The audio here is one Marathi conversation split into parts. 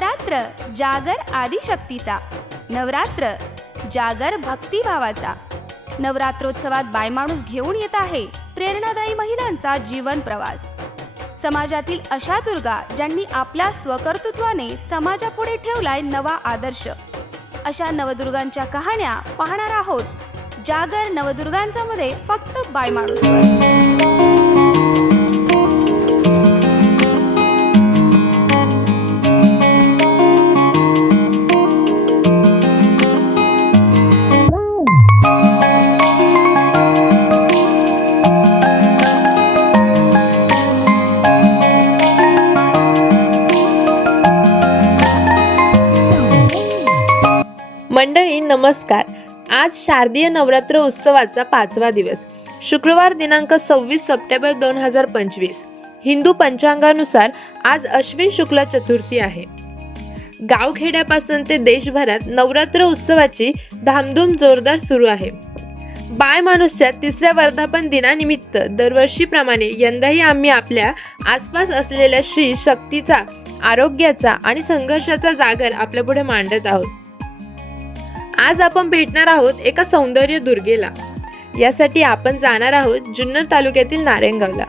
नवरात्र जागर आदिशक्तीचा. नवरात्र जागर भक्तिभावाचा. नवरात्रोत्सवात बायमाणूस घेऊन येत आहे प्रेरणादायी महिलांचा जीवन प्रवास. समाजातील अशा दुर्गा ज्यांनी आपल्या स्वकर्तृत्वाने समाजापुढे ठेवलाय नवा आदर्श. अशा नवदुर्गांच्या कहाण्या पाहणार आहोत जागर नवदुर्गांचा मध्ये फक्त बायमाणूस. नमस्कार. आज शारदीय नवरात्र उत्सवाचा पाचवा दिवस. शुक्रवार दिनांक सव्वीस सप्टेंबर दोन हजार पंचवीस. हिंदू पंचांगानुसार आज अश्विन शुक्ल चतुर्थी आहे. गावखेड्यापासून ते देशभरात नवरात्र उत्सवाची धामधूम जोरदार सुरू आहे. बाय माणूसच्या तिसऱ्या वर्धापन दिनानिमित्त दरवर्षीप्रमाणे यंदाही आम्ही आपल्या आसपास असलेल्या श्री शक्तीचा आरोग्याचा आणि संघर्षाचा जागर आपल्यापुढे मांडत आहोत. आज आपण भेटणार आहोत एका सौंदर्य दुर्गेला. यासाठी आपण जाणार आहोत जुन्नर तालुक्यातील नारायणगावला.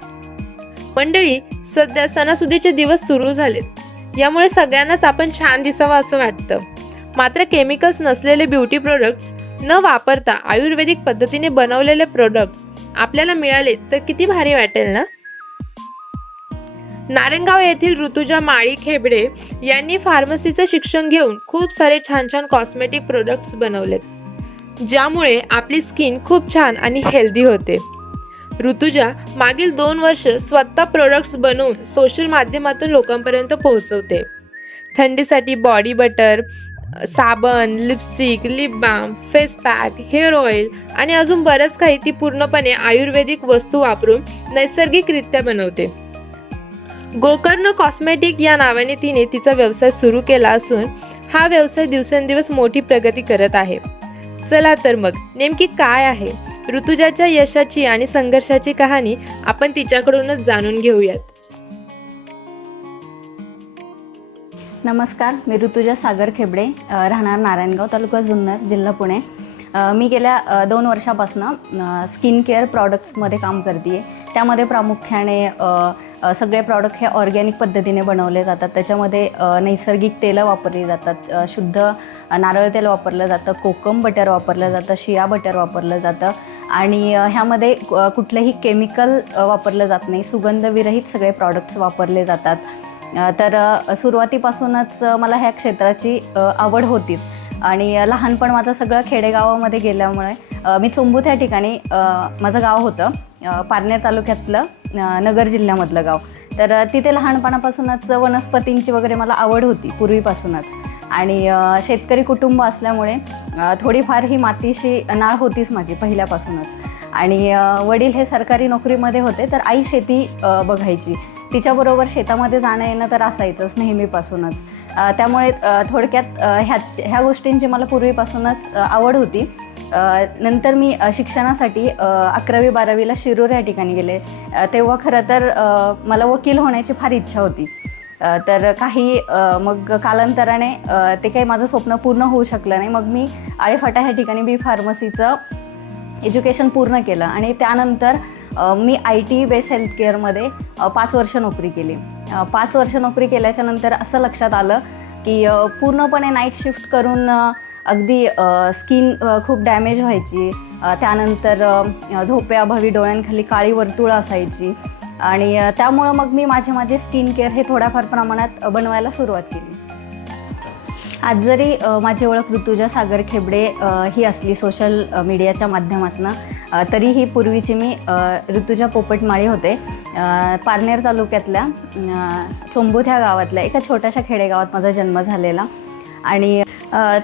मंडळी सध्या सणासुदीचे दिवस सुरू झालेत. यामुळे सगळ्यांनाच आपण छान दिसावं असं वाटतं. मात्र केमिकल्स नसलेले ब्युटी प्रोडक्ट्स न वापरता आयुर्वेदिक पद्धतीने बनवलेले प्रोडक्ट्स आपल्याला मिळाले तर किती भारी वाटेल ना? नारंगाव येथील ऋतुजा माळी खेबडे यांनी फार्मसीचं शिक्षण घेऊन खूप सारे छान छान कॉस्मेटिक प्रोडक्ट्स बनवलेत. ज्यामुळे आपली स्किन खूप छान आणि हेल्दी होते. ऋतुजा मागील दोन वर्ष स्वतः प्रोडक्ट्स बनवून सोशल माध्यमातून लोकांपर्यंत पोहोचवते. थंडीसाठी बॉडी बटर साबण lipstick lip balm face pack hair oil आणि अजून बरंच काही ती पूर्णपणे आयुर्वेदिक वस्तू वापरून नैसर्गिकरित्या बनवते. गोकर्ण कॉस्मेटिक या नावाने तिने तिचा व्यवसाय सुरू केला असून हा व्यवसाय दिवसेंदिवस मोठी प्रगती करत आहे. चला तर मग नेमकी काय आहे? ऋतुजाच्या यशाची आणि संघर्षाची कहाणी आपण तिच्याकडूनच जाणून घेऊयात. नमस्कार मी ऋतुजा सागर खेबडे राहणार नारायणगाव तालुका जुन्नर जिल्हा पुणे. मी गेल्या दोन वर्षापासून स्किन केअर प्रॉडक्ट्समध्ये काम करते त्यामध्ये प्रामुख्याने सगळे प्रॉडक्ट हे ऑर्गॅनिक पद्धतीने बनवले जातात. त्याच्यामध्ये नैसर्गिक तेलं वापरली जातात. शुद्ध नारळ तेल वापरलं जातं. कोकम बटर वापरलं जातं. शिया बटर वापरलं जातं. आणि ह्यामध्ये कुठलंही केमिकल वापरलं जात नाही. सुगंधविरहित सगळे प्रॉडक्ट्स वापरले जातात. तर सुरुवातीपासूनच मला ह्या क्षेत्राची आवड होतीच. आणि लहानपण माझं सगळं खेडेगावामध्ये गेल्यामुळे मी चोंबूत या ठिकाणी माझं गाव होतं. पारनेर तालुक्यातलं नगर जिल्ह्यामधलं गाव. तर तिथे लहानपणापासूनच वनस्पतींची वगैरे मला आवड होती पूर्वीपासूनच. आणि शेतकरी कुटुंब असल्यामुळे थोडीफार ही मातीशी नाळ होतीच माझी पहिल्यापासूनच. आणि वडील हे सरकारी नोकरीमध्ये होते तर आई शेती बघायची. तिच्याबरोबर शेतामध्ये जाणं येणं तर असायचंच नेहमीपासूनच. त्यामुळे थोडक्यात ह्या ह्या गोष्टींची मला पूर्वीपासूनच आवड होती. नंतर मी शिक्षणासाठी अकरावी बारावीला शिरूर या ठिकाणी गेले. तेव्हा खरं तर मला वकील होण्याची फार इच्छा होती. तर काही मग कालांतराने ते काही माझं स्वप्न पूर्ण होऊ शकलं नाही. मग मी आळेफाटा ह्या ठिकाणी बी फार्मसीचं एज्युकेशन पूर्ण केलं आणि त्यानंतर मी आय टी बेस हेल्थ केअरमध्ये पाच वर्ष नोकरी केली. पाच वर्ष नोकरी केल्याच्यानंतर असं लक्षात आलं की पूर्णपणे नाईट शिफ्ट करून अगदी स्किन खूप डॅमेज व्हायची. त्यानंतर झोप्याभावी झोपेअभावी डोळ्यांखाली काळी वर्तुळं असायची. आणि त्यामुळं मग मी माझे माझे स्किन केअर हे थोड्याफार प्रमाणात बनवायला सुरुवात केली. आज जरी माझी ओळख ऋतुजा सागर खेबडे ही असली सोशल मीडियाच्या माध्यमातून तरीही पूर्वीची मी ऋतुजा पोपटमाळी होते. पारनेर तालुक्यातल्या चोंबूत ह्या गावातल्या एका छोट्याशा खेडेगावात माझा जन्म झालेला. आणि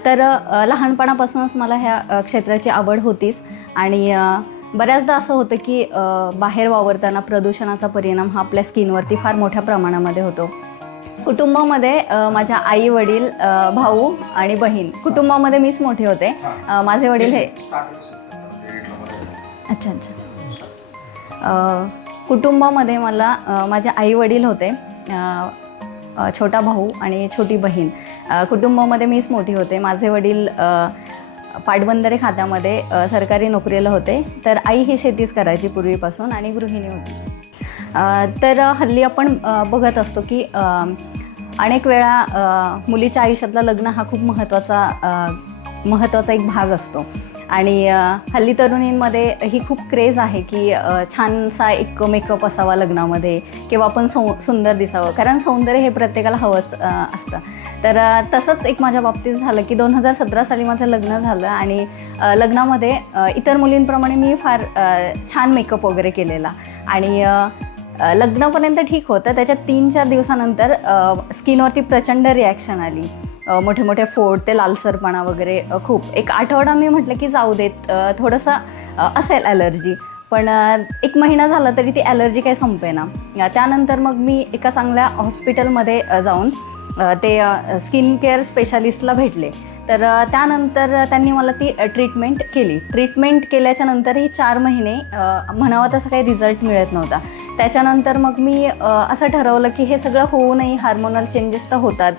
तर लहानपणापासूनच मला ह्या क्षेत्राची आवड होतीच. आणि बऱ्याचदा असं होतं की बाहेर वावरताना प्रदूषणाचा परिणाम हा आपल्या स्किनवरती फार मोठ्या प्रमाणामध्ये होतो. कुटुंबामध्ये माझ्या आई वडील भाऊ आणि बहीण. कुटुंबामध्ये मीच मोठे होते. माझे वडील हे अच्छा अच्छा. कुटुंबामध्ये मला माझे आई वडील होते छोटा भाऊ आणि छोटी बहीण. कुटुंबामध्ये मीच मोठी होते. माझे वडील पाटबंदरे खात्यामध्ये सरकारी नोकरीला होते. तर आई ही शेतीच करायची पूर्वीपासून आणि गृहिणी होती. तर हल्ली आपण बघत असतो की अनेक वेळा मुलीच्या आयुष्यातला लग्न हा खूप महत्त्वाचा महत्त्वाचा एक भाग असतो. आणि हल्ली तरुणींमध्ये ही खूप क्रेज आहे की छानसा एक मेकअप असावा लग्नामध्ये किंवा आपण सौ सुंदर दिसावं. कारण सौंदर्य हे प्रत्येकाला हवंच असतं. तर तसंच एक माझ्या बाबतीत झालं की दोन हजार सतरा साली माझं लग्न झालं आणि लग्नामध्ये इतर मुलींप्रमाणे मी फार छान मेकअप वगैरे केलेला. आणि लग्नापर्यंत ठीक होतं. त्याच्या तीन चार दिवसानंतर स्किनवरती प्रचंड रिॲक्शन आली. मोठे मोठे फोड ते लालसरपणा वगैरे खूप. एक आठवडा मी म्हटलं की जाऊ देत थोडंसं असेल ॲलर्जी पण एक महिना झाला तरी ती ॲलर्जी काही संपेना. त्यानंतर मग मी एका चांगल्या हॉस्पिटलमध्ये जाऊन ते स्किन केअर स्पेशालिस्टला भेटले. तर त्यानंतर त्यांनी मला ती ट्रीटमेंट केली. ट्रीटमेंट केल्याच्या नंतरही चार महिने म्हणावा तसा काही रिझल्ट मिळत नव्हता. त्याच्यानंतर मग मी असं ठरवलं की हे सगळं होऊनही हार्मोनल चेंजेस तर होतात.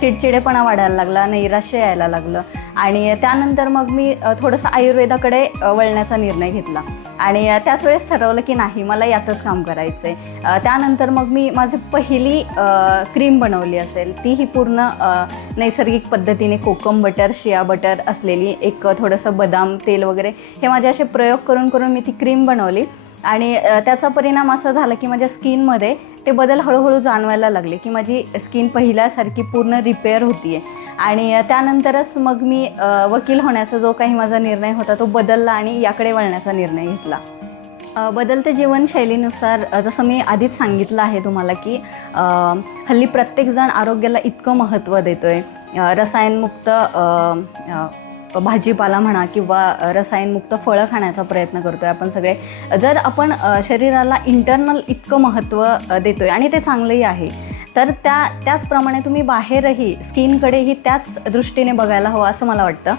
चिडचिडेपणा वाढायला लागला नैराश्य यायला लागलं. आणि त्यानंतर मग मी थोडंसं आयुर्वेदाकडे वळण्याचा निर्णय घेतला. आणि त्याच वेळेस ठरवलं की नाही मला यातच काम करायचं आहे त्यानंतर मग मी माझी पहिली क्रीम बनवली असेल. ती ही पूर्ण नैसर्गिक पद्धतीने कोकम बटर शिया बटर असलेली एक थोडंसं बदाम तेल वगैरे हे माझे असे प्रयोग करून करून मी ती क्रीम बनवली. आणि त्याचा परिणाम असा झाला की माझ्या स्किनमध्ये ते बदल हळूहळू जाणवायला लागले की माझी स्किन पहिल्यासारखी पूर्ण रिपेअर होती आहे आणि त्यानंतरच मग मी वकील होण्याचा जो काही माझा निर्णय होता तो बदलला आणि याकडे वळण्याचा निर्णय घेतला. बदलते बदलत्या जीवनशैलीनुसार जसं मी आधीच सांगितलं आहे तुम्हाला की हल्ली प्रत्येकजण आरोग्याला इतकं महत्त्व देतो आहे रसायनमुक्त भाजीपाला म्हणा किंवा रसायनमुक्त फळं खाण्याचा प्रयत्न करतो आहे आपण सगळे. जर आपण शरीराला इंटरनल इतकं महत्त्व देतो आहे आणि ते चांगलंही आहे तर त्या त्याचप्रमाणे तुम्ही बाहेरही स्किनकडेही त्याच दृष्टीने बघायला हवं असं मला वाटतं.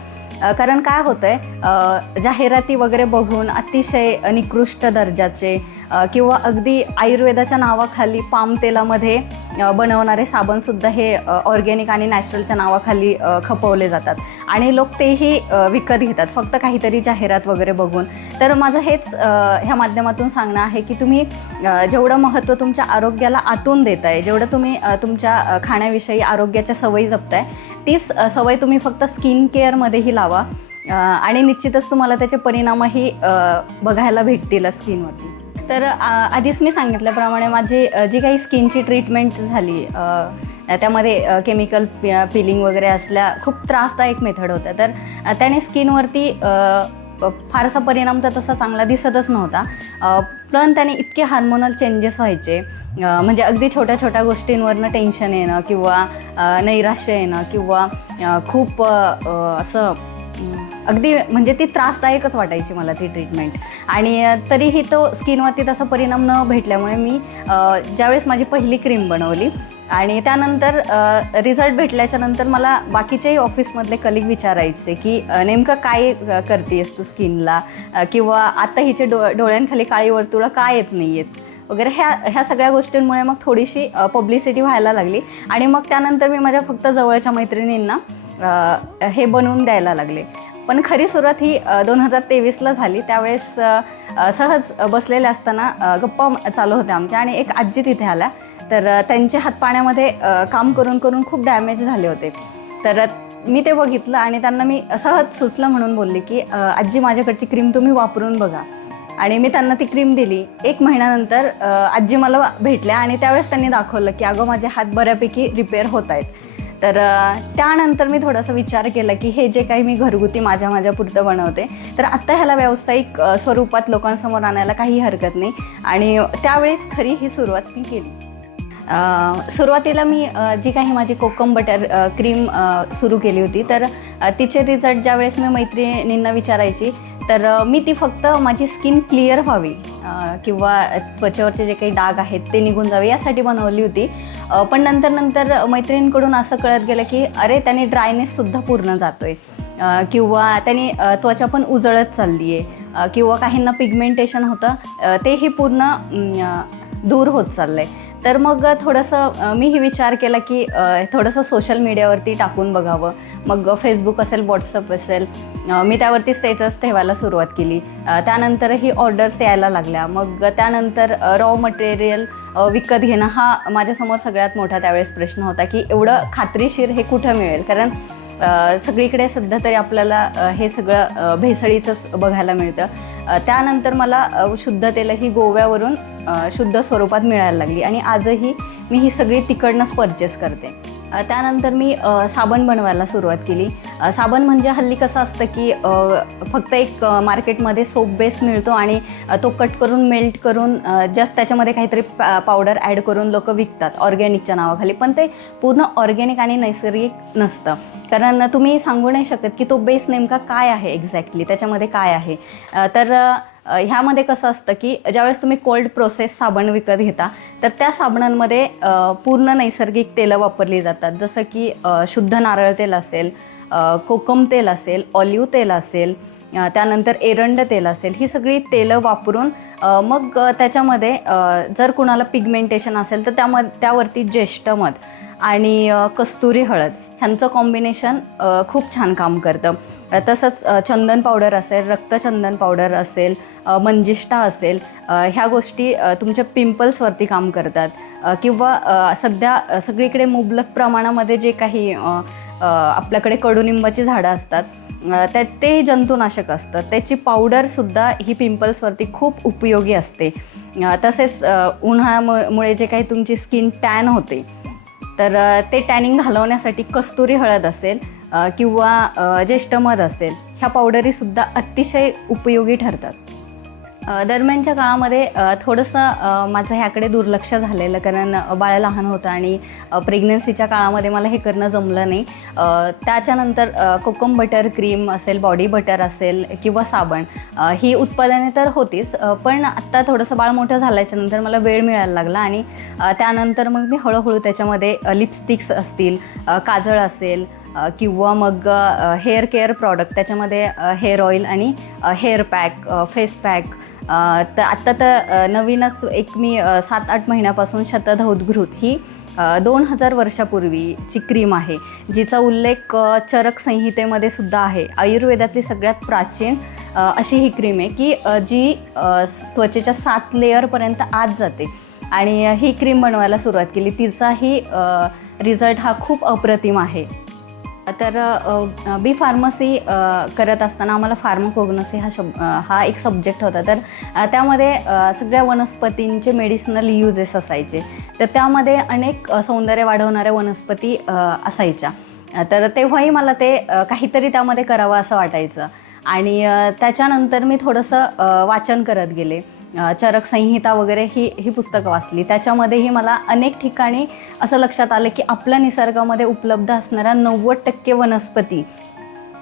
कारण काय होतं आहे जाहिराती वगैरे बघून अतिशय निकृष्ट दर्जाचे किंवा अगदी आयुर्वेदाच्या नावाखाली पाम तेलामध्ये बनवणारे साबणसुद्धा हे ऑर्गॅनिक आणि नॅचरलच्या नावाखाली खपवले जातात. आणि लोक तेही विकत घेतात फक्त काहीतरी जाहिरात वगैरे बघून. तर माझं हेच ह्या माध्यमातून सांगणं आहे की तुम्ही जेवढं महत्त्व तुमच्या आरोग्याला आतून देताय जेवढं तुम्ही तुमच्या खाण्याविषयी आरोग्याच्या सवयी जपताय तीच सवय तुम्ही फक्त स्किन केअरमध्येही लावा. आणि निश्चितच तुम्हाला त्याचे परिणामही बघायला भेटतील स्किनवरती. तर आधीच मी सांगितल्याप्रमाणे माझी जी काही स्किनची ट्रीटमेंट झाली त्यामध्ये केमिकल पिलिंग वगैरे असल्या खूप त्रासदायक मेथड होत्या. तर त्याने स्किनवरती फारसा परिणाम तर तसा चांगला दिसतच नव्हता. पण त्याने इतके हार्मोनल चेंजेस व्हायचे म्हणजे अगदी छोट्या छोट्या गोष्टींवरनं टेन्शन येणं किंवा नैराश्य येणं किंवा खूप असं अगदी म्हणजे ती त्रासदायकच वाटायची मला ती ट्रीटमेंट आणि तरीही तो स्किनवरती तसा परिणाम न भेटल्यामुळे मी ज्यावेळेस माझी पहिली क्रीम बनवली आणि त्यानंतर रिझल्ट भेटल्याच्या नंतर मला बाकीचेही ऑफिसमधले कलिग विचारायचे की नेमकं काय करतेस तू स्किनला किंवा आता हिचे डो डोळ्यांखाली काळी वर्तुळं का येत नाही आहेत वगैरे ह्या ह्या सगळ्या गोष्टींमुळे मग थोडीशी पब्लिसिटी व्हायला लागली. आणि मग त्यानंतर मी माझ्या फक्त जवळच्या मैत्रिणींना हे बनवून द्यायला लागले. पण खरी सुरुवात ही दोन हजार तेवीसला झाली. त्यावेळेस सहज बसलेले असताना गप्पा चालू होत्या आमच्या आणि एक आजी तिथे आल्या. तर त्यांचे हात पाण्यामध्ये काम करून करून खूप डॅमेज झाले होते. तर मी ते बघितलं आणि त्यांना मी सहज सुचलं म्हणून बोलले की आजी माझ्याकडची क्रीम तुम्ही वापरून बघा. आणि मी त्यांना ती क्रीम दिली. एक महिन्यानंतर आजी मला भेटल्या आणि त्यावेळेस त्यांनी दाखवलं की अगं माझे हात बऱ्यापैकी रिपेअर होत आहेत. तर त्यानंतर मी थोडासा विचार केला की हे जे काही मी घरगुती माझ्या माझ्या पुरतं बनवते तर आत्ता ह्याला व्यावसायिक स्वरूपात लोकांसमोर आणायला काही हरकत नाही. आणि त्यावेळेस खरी ही सुरुवात मी केली. सुरुवातीला मी जी काही माझी कोकम बटर क्रीम सुरू केली होती तर तिचे रिझल्ट ज्यावेळेस मी मैत्रिणींना विचारायची तर मी ती फक्त माझी स्किन क्लिअर व्हावी किंवा त्वचेवरचे जे काही डाग आहेत ते निघून जावे यासाठी बनवली होती. पण नंतर नंतर मैत्रिणींकडून असं कळत गेलं की अरे त्याने ड्रायनेससुद्धा पूर्ण जातो आहे किंवा त्याने त्वचा पण उजळत चालली आहे किंवा काहींना पिगमेंटेशन होतं तेही पूर्ण दूर होत चाललं आहे तर मग थोडंसं मी मीही विचार केला की थोडंसं सोशल मीडियावरती टाकून बघावं. मग फेसबुक असेल व्हॉट्सअप असेल मी त्यावरती स्टेटस ठेवायला सुरुवात केली. त्यानंतरही ऑर्डर्स यायला लागल्या. मग त्यानंतर रॉ मटेरियल विकत घेणं हा माझ्यासमोर सगळ्यात मोठा त्यावेळेस प्रश्न होता की एवढं खात्रीशीर हे कुठं मिळेल? कारण सगळीकडे सध्या तरी आपल्याला हे सगळं भेसळीचंच बघायला मिळतं. त्यानंतर मला शुद्ध तेलं ही गोव्यावरून शुद्ध स्वरूपात मिळायला लागली आणि आजही मी ही सगळी तिकडनंच परचेस करते. त्यानंतर मी साबण बनवायला सुरुवात केली. साबण म्हणजे हल्ली कसं असतं की फक्त एक मार्केटमध्ये सोप बेस मिळतो आणि तो कट करून मेल्ट करून जस्ट त्याच्यामध्ये काहीतरी पा पावडर ॲड करून लोक विकतात ऑर्गॅनिकच्या नावाखाली. पण ते पूर्ण ऑर्गॅनिक आणि नैसर्गिक नसतं. कारण तुम्ही सांगू नाही शकत की तो बेस नेमका काय आहे एक्झॅक्टली त्याच्यामध्ये काय आहे. तर ह्यामध्ये कसं असतं की ज्यावेळेस तुम्ही कोल्ड प्रोसेस साबण विकत घेता तर त्या साबणांमध्ये पूर्ण नैसर्गिक तेलं वापरली जातात. जसं की शुद्ध नारळ तेल असेल कोकम तेल असेल ऑलिव्ह तेल असेल त्यानंतर एरंड तेल असेल ही सगळी तेलं वापरून मग त्याच्यामध्ये जर कुणाला पिगमेंटेशन असेल तर त्यामध्ये त्यावरती ज्येष्ठ मध आणि कस्तुरी हळद. ह्यांचं कॉम्बिनेशन खूप छान काम करतं. तसंच चंदन पावडर असेल रक्तचंदन पावडर असेल मंजिष्ठा असेल ह्या गोष्टी तुमच्या पिंपल्सवरती काम करतात. किंवा सध्या सगळीकडे मुबलक प्रमाणामध्ये जे काही आपल्याकडे कडुनिंबाची झाडं असतात ते त्या ते जंतुनाशक असतं. त्याची पावडरसुद्धा ही पिंपल्सवरती खूप उपयोगी असते. तसेच अ, उन्हामुळे जे काही तुमची स्किन टॅन होते तर ते टॅनिंग घालवण्यासाठी कस्तुरी हळद असेल किंवा ज्येष्ठ मध असेल ह्या पावडरीसुद्धा अतिशय उपयोगी ठरतात. दरम्यानच्या काळामध्ये थोडंसं माझं ह्याकडे दुर्लक्ष झालेलं कारण बाळ लहान होतं आणि प्रेग्नन्सीच्या काळामध्ये मला हे करणं जमलं नाही. त्याच्यानंतर कोकम बटर क्रीम असेल बॉडी बटर असेल किंवा साबण ही उत्पादने तर होतीच पण आत्ता थोडंसं बाळ मोठं झाल्याच्यानंतर मला वेळ मिळायला लागला आणि त्यानंतर मग मी हळूहळू त्याच्यामध्ये लिपस्टिक्स असतील काजळ असेल किंवा मग हेअर केअर प्रॉडक्ट त्याच्यामध्ये हेअर ऑइल आणि हेअर पॅक फेस पॅक तर आत्ता तर नवीनच एक मी सात आठ महिन्यापासून शतधौद्घृत ही दोन हजार वर्षापूर्वीची क्रीम आहे जिचा उल्लेख चरक संहितेमध्ये सुद्धा आहे. आयुर्वेदातली सगळ्यात प्राचीन अशी ही क्रीम आहे की जी त्वचेच्या सात लेअरपर्यंत आत जाते. आणि ही क्रीम बनवायला सुरुवात केली. तिचाही रिझल्ट हा खूप अप्रतिम आहे. तर बी फार्मसी करत असताना आम्हाला फार्माकोग्नसी हा शब हा एक सब्जेक्ट होता. तर त्यामध्ये सगळ्या वनस्पतींचे मेडिसिनल युजेस असायचे. तर त्यामध्ये अनेक सौंदर्य वाढवणाऱ्या वनस्पती असायच्या. तर तेव्हाही मला ते काहीतरी त्यामध्ये करावं असं वाटायचं. आणि त्याच्यानंतर मी थोडंसं वाचन करत गेले. चरक संहिता वगैरे ही ही पुस्तकं वाचली. त्याच्यामध्येही मला अनेक ठिकाणी असं लक्षात आलं की आपल्या निसर्गामध्ये उपलब्ध असणाऱ्या नव्वद टक्के वनस्पती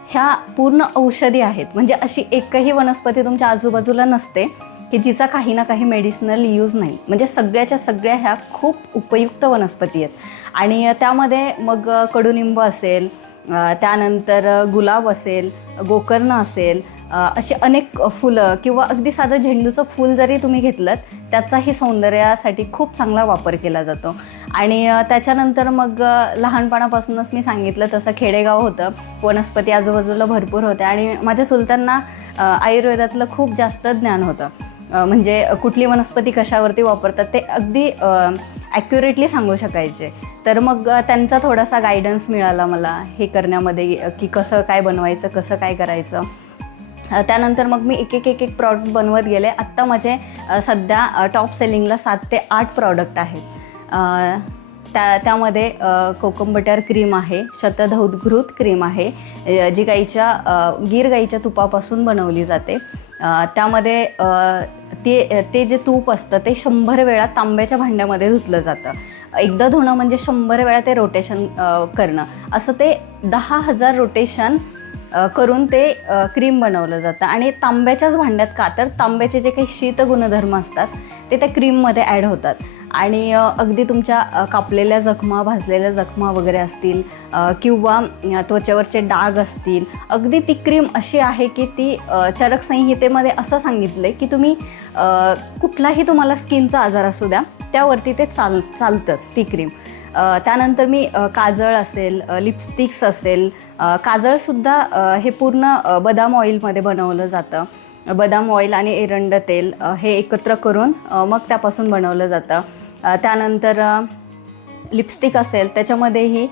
ह्या पूर्ण औषधी आहेत. म्हणजे अशी एकही वनस्पती तुमच्या आजूबाजूला नसते की जिचा काही ना काही मेडिसिनल यूज नाही. म्हणजे सगळ्याच्या सगळ्या ह्या खूप उपयुक्त वनस्पती आहेत. आणि त्यामध्ये मग कडुनिंब असेल त्यानंतर गुलाब असेल गोकर्ण असेल अशी अनेक फुलं किंवा अगदी साधं झेंडूचं फूल जरी तुम्ही घेतलं त्याचाही सौंदर्यासाठी खूप चांगला वापर केला जातो. आणि त्याच्यानंतर मग लहानपणापासूनच मी सांगितलं तसं खेडेगाव होतं. वनस्पती आजूबाजूला भरपूर होत्या आणि माझ्या सुलतांना आयुर्वेदातलं खूप जास्त ज्ञान होतं. म्हणजे कुठली वनस्पती कशावरती वापरतात ते अगदी ॲक्युरेटली सांगू शकायचे. तर मग त्यांचा थोडासा गायडन्स मिळाला मला हे करण्यामध्ये की कसं काय बनवायचं कसं काय करायचं. त्यानंतर मग मी एक एक एक एक प्रॉडक्ट बनवत गेले. आत्ता माझे सध्या टॉप सेलिंगला सात ते आठ प्रॉडक्ट आहेत. त्या त्यामध्ये कोकम बटर क्रीम आहे शतधौद्घृत क्रीम आहे जी गाईच्या गीर गाईच्या तुपापासून बनवली जाते. त्यामध्ये ते ते जे तूप असतं ते शंभर वेळा तांब्याच्या भांड्यामध्ये धुतलं जातं. एकदा धुणं म्हणजे शंभर वेळा ते रोटेशन करणं. असं ते दहा हजार रोटेशन करून ते क्रीम बनवलं जातं. आणि तांब्याच्याच भांड्यात का तर तांब्याचे जे काही शीत गुणधर्म असतात ते त्या क्रीममध्ये ॲड होतात. आणि अगदी तुमच्या कापलेल्या जखमा भाजलेल्या जखमा वगैरे असतील किंवा त्वचेवरचे डाग असतील अगदी ती क्रीम अशी आहे की ती चरकसंहितेमध्ये चरक संहितेमध्ये असं सांगितलं आहे की तुम्ही कुठलाही तुम्हाला स्किनचा आजार असू द्या त्यावरती ते चाल चालतंच ती क्रीम. त्यानंतर मी काजळ असेल लिपस्टिक्स असेल काजळसुद्धा हे पूर्ण बदाम ऑइलमध्ये बनवलं जातं. बदाम ऑइल आणि एरंड तेल हे एकत्र करून मग त्यापासून बनवलं जातं. त्यानंतर लिपस्टिक असेल त्याच्यामध्येही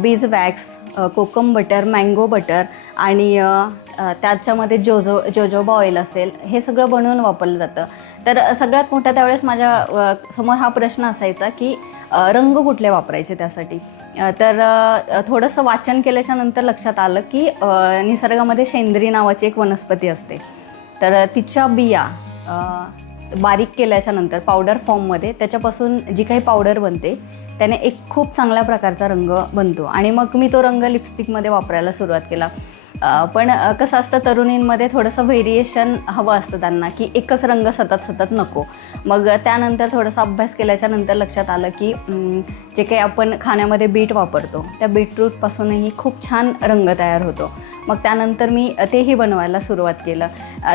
beeswax kokum butter mango butter आणि त्याच्यामध्ये जोजो जोजोबा ऑइल असेल हे सगळं बनवून वापरलं जातं. तर सगळ्यात मोठा त्यावेळेस माझ्यासमोर हा प्रश्न असायचा की रंग कुठले वापरायचे त्यासाठी? तर थोडंसं वाचन केल्याच्यानंतर लक्षात आलं की निसर्गामध्ये शेंद्री नावाची एक वनस्पती असते. तर तिच्या बिया बारीक केल्याच्यानंतर पावडर फॉर्ममध्ये त्याच्यापासून जी काही पावडर बनते त्याने एक खूप चांगल्या प्रकारचा रंग बनतो. आणि मग मी तो रंग लिपस्टिकमध्ये वापरायला सुरुवात केला. पण कसं असतं तरुणींमध्ये थोडंसं व्हेरिएशन हवं असतं त्यांना की एकच रंग सतत सतत नको. मग त्यानंतर थोडासा अभ्यास केल्याच्यानंतर लक्षात आलं की जे काही आपण खाण्यामध्ये बीट वापरतो त्या बीटरूटपासूनही खूप छान रंग तयार होतो. मग त्यानंतर मी तेही बनवायला सुरुवात केलं.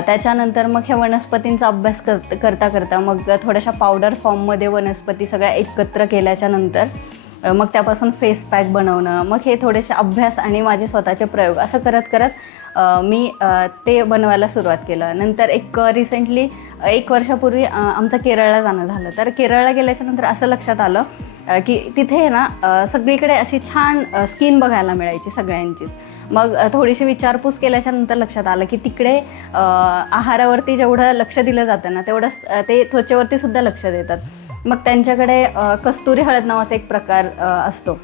त्याच्यानंतर मग ह्या वनस्पतींचा अभ्यास कर करता करता मग थोड्याशा पावडर फॉर्ममध्ये वनस्पती सगळ्या एकत्र केल्याच्यानंतर मग त्यापासून फेस पॅक बनवणं मग हे थोडेसे अभ्यास आणि माझे स्वतःचे प्रयोग असं करत करत मी ते बनवायला सुरुवात केलं. नंतर एक रिसेंटली एक वर्षापूर्वी आमचं केरळला जाणं झालं. तर केरळला गेल्याच्यानंतर असं लक्षात आलं की तिथे ना सगळीकडे अशी छान स्किन बघायला मिळायची सगळ्यांचीच. मग थोडीशी विचारपूस केल्याच्यानंतर लक्षात आलं की तिकडे आहारावरती जेवढं लक्ष दिलं जातं ना तेवढं ते त्वचेवरती सुद्धा लक्ष देतात. मग त्यांच्याकडे कस्तुरी हळद नावाचा एक प्रकार असतो.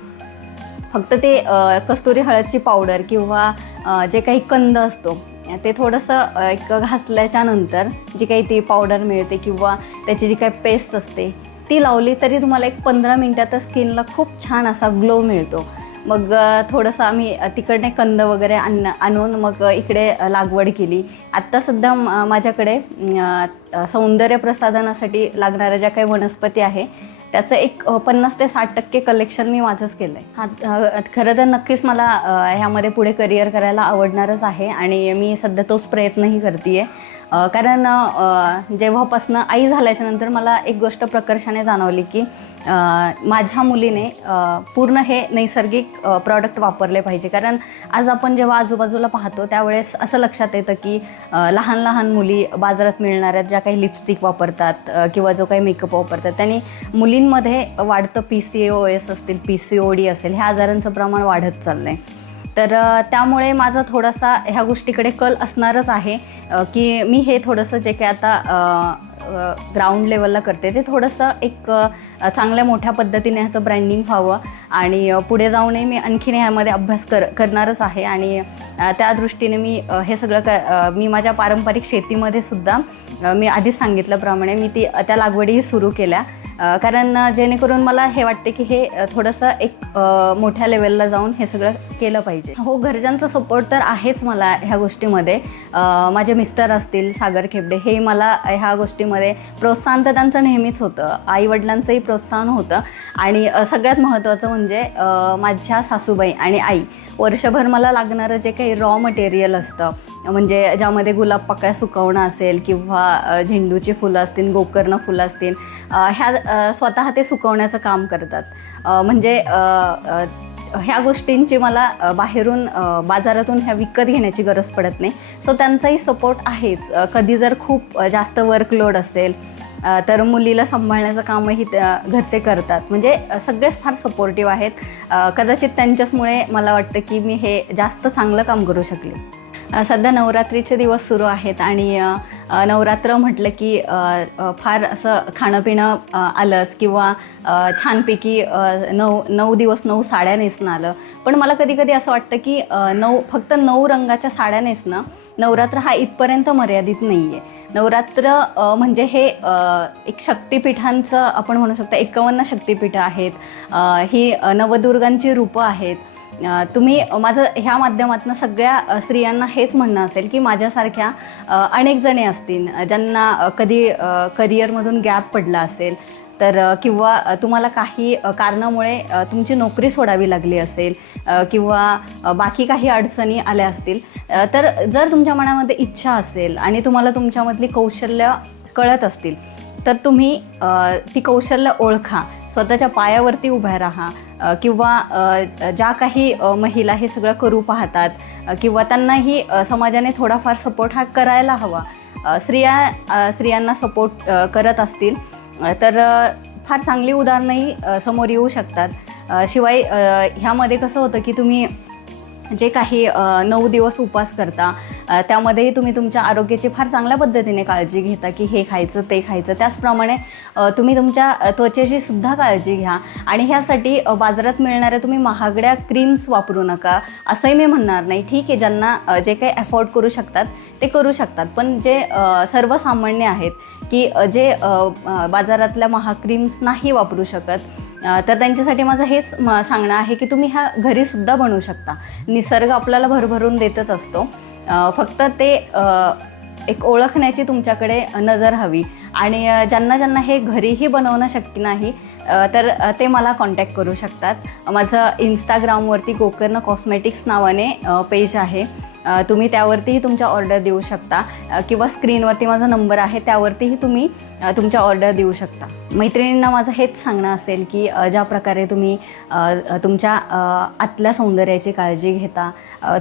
फक्त ते कस्तुरी हळदची पावडर किंवा जे काही कंद असतो ते थोडंसं एक घासल्याच्या नंतर जी काही ती पावडर मिळते किंवा त्याची जी काही पेस्ट असते ती लावली तरी तुम्हाला एक पंधरा मिनटातच स्किनला खूप छान असा ग्लो मिळतो. मग थोडंसं आम्ही तिकडने कंद वगैरे आण आणून मग इकडे लागवड केली. आत्ता सध्या माझ्याकडे सौंदर्य प्रसाधनासाठी लागणाऱ्या ज्या काही वनस्पती आहे त्याचं एक पन्नास ते साठ टक्के कलेक्शन मी माझंच केलं आहे हा खरं तर नक्कीच मला ह्यामध्ये पुढे करिअर करायला आवडणारच आहे आणि मी सध्या तोच प्रयत्नही करते आहे कारण जेव्हापासनं आई झाल्याच्यानंतर मला एक गोष्ट प्रकर्षाने जाणवली की माझ्या मुलीने पूर्ण हे नैसर्गिक प्रॉडक्ट वापरले पाहिजे. कारण आज आपण जेव्हा आजूबाजूला पाहतो त्यावेळेस असं लक्षात येतं की लहान लहान मुली बाजारात मिळणाऱ्या ज्या काही लिपस्टिक वापरतात किंवा जो काही मेकअप वापरतात त्यांनी मुलींमध्ये वाढतं पी सी ओ एस असतील पी सी ओ डी असेल ह्या आजारांचं प्रमाण वाढत चाललं आहे तर त्यामुळे माझा थोडासा ह्या गोष्टीकडे कल असणारच आहे की मी हे थोडंसं जे काही आता ग्राउंड लेवलला करते. ते थोडंसं एक चांगल्या मोठ्या पद्धतीने ह्याचं ब्रँडिंग व्हावं. आणि पुढे जाऊनही मी आणखीन ह्यामध्ये अभ्यास कर करणारच आहे. आणि त्या दृष्टीने मी हे सगळं क मी माझ्या पारंपरिक शेतीमध्ये सुद्धा मी आधीच सांगितल्याप्रमाणे मी ती त्या लागवडीही सुरू केल्या. कारण जेणेकरून मला हे वाटते की हे थोडंसं एक मोठ्या लेवलला जाऊन हे सगळं केलं पाहिजे. हो घरच्यांचा सपोर्ट तर आहेच मला ह्या गोष्टीमध्ये. माझे मिस्टर असतील सागर खेबडे हे मला ह्या गोष्टी गोष्टीमध्ये प्रोत्साहन तर त्यांचं नेहमीच होतं. आईवडिलांचंही प्रोत्साहन होतं. आणि सगळ्यात महत्त्वाचं म्हणजे माझ्या सासूबाई आणि आई वर्षभर मला लागणारं जे काही रॉ मटेरियल असतं म्हणजे ज्यामध्ये गुलाब पाकळ्या सुकवणं असेल किंवा झेंडूची फुलं असतील गोकर्ण फुलं असतील ह्या स्वतः ते सुकवण्याचं काम करतात. म्हणजे ह्या गोष्टींची मला बाहेरून बाजारातून ह्या विकत घेण्याची गरज पडत नाही. सो त्यांचाही सपोर्ट आहेच. कधी जर खूप जास्त वर्कलोड असेल तर मुलीला सांभाळण्याचं कामही त्या घरचे करतात. म्हणजे सगळेच फार सपोर्टिव्ह आहेत. कदाचित त्यांच्याचमुळे मला वाटतं की मी हे जास्त चांगलं काम करू शकले. सध्या नवरात्रीचे दिवस सुरू आहेत आणि नवरात्र म्हटलं की फार असं खाणंपिणं आलंच किंवा छानपैकी नऊ नऊ दिवस नऊ साड्या नेसणं आलं. पण मला कधी कधी असं वाटतं की नऊ फक्त नऊ रंगाच्या साड्या नेसणं नवरात्र हा इथपर्यंत मर्यादित नाही आहे नवरात्र म्हणजे हे एक शक्तिपीठांचं आपण म्हणू शकतो एकावन्न शक्तिपीठं आहेत. ही नवदुर्गांची रूपं आहेत. तुम्ही माझं ह्या माध्यमातून सगळ्या स्त्रियांना हेच म्हणणं असेल की माझ्यासारख्या अनेक जणी असतील ज्यांना कधी करिअरमधून गॅप पडला असेल तर किंवा तुम्हाला काही कारणामुळे तुमची नोकरी सोडावी लागली असेल किंवा बाकी काही अडचणी आल्या असतील तर जर तुमच्या मनामध्ये इच्छा असेल आणि तुम्हाला तुमच्यामधली कौशल्य कळत असतील. तर तुम्ही ती कौशल्य ओळखा. स्वतःच्या पायावरती उभ्या राहा. किंवा ज्या काही महिला हे सगळं करू पाहतात किंवा त्यांनाही समाजाने थोडाफार सपोर्ट हा करायला हवा. स्त्रिया स्त्रियांना सपोर्ट करत असतील तर फार चांगली उदाहरणंही समोर येऊ शकतात. शिवाय ह्यामध्ये कसं होतं की तुम्ही जे काही नऊ दिवस उपवास करता त्यामध्येही तुम्ही तुमच्या आरोग्याची फार चांगल्या पद्धतीने काळजी घेता की हे खायचं ते खायचं. त्याचप्रमाणे तुम्ही तुमच्या त्वचेची सुद्धा काळजी घ्या आणि ह्यासाठी बाजारात मिळणाऱ्या तुम्ही महागड्या क्रीम्स वापरू नका असंही मी म्हणणार नाही. ठीक आहे ज्यांना जे काही अफोर्ड करू शकतात ते करू शकतात. पण जे सर्वसामान्य आहेत की जे बाजारातल्या महाक्रीम्स नाही वापरू शकत तर त्यांच्यासाठी माझं हेच म- सांगणं आहे की तुम्ही ह्या घरीसुद्धा बनवू शकता. निसर्ग आपल्याला भरभरून देतच असतो. फक्त ते एक ओळखण्याची तुमच्याकडे नजर हवी. आणि ज्यांना ज्यांना हे घरीही बनवणं शक्य नाही तर ते मला कॉन्टॅक्ट करू शकतात. माझं इंस्टाग्रामवरती गोकर्ण कॉस्मेटिक्स नावाने पेज आहे. तुम्ही त्यावरतीही तुमच्या ऑर्डर देऊ शकता. किंवा स्क्रीनवरती माझा नंबर आहे त्यावरतीही तुम्ही तुमच्या ऑर्डर देऊ शकता. मैत्रिणींना माझं हेच सांगणं असेल की ज्या प्रकारे तुम्ही तुमच्या आतल्या सौंदर्याची काळजी घेता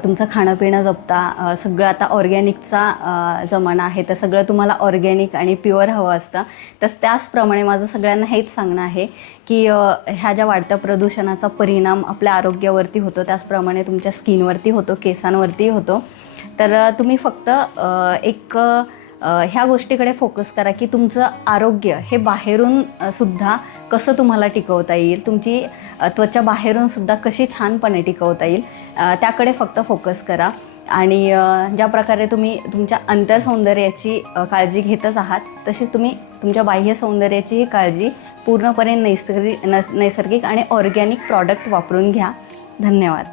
तुमचं खाणं पिणं जपता सगळं आता ऑर्गॅनिकचा जमाना आहे तर सगळं तुम्हाला ऑर्गॅनिक आणि प्युअर हवं असतं. तर त्याचप्रमाणे माझं सगळ्यांना हेच सांगणं आहे की ह्या ज्या वाढत्या प्रदूषणाचा परिणाम आपल्या आरोग्यावरती होतो त्याचप्रमाणे तुमच्या स्किनवरती होतो केसांवरती होतो. तर तुम्ही फक्त एक ह्या गोष्टीकडे फोकस करा की तुमचं आरोग्य हे बाहेरून सुद्धा कसं तुम्हाला टिकवता येईल? तुमची त्वचा बाहेरून सुद्धा कशी छानपणे टिकवता येईल? त्याकडे फक्त फोकस करा. आणि ज्या प्रकारे तुम्ही तुमच्या अंतर सौंदर्याची काळजी घेतच आहात तशीच तुम्ही तुमच्या बाह्य सौंदर्याचीही काळजी पूर्णपणे नैसर्गिक नैसर्गिक आणि ऑर्गॅनिक प्रॉडक्ट वापरून घ्या. धन्यवाद.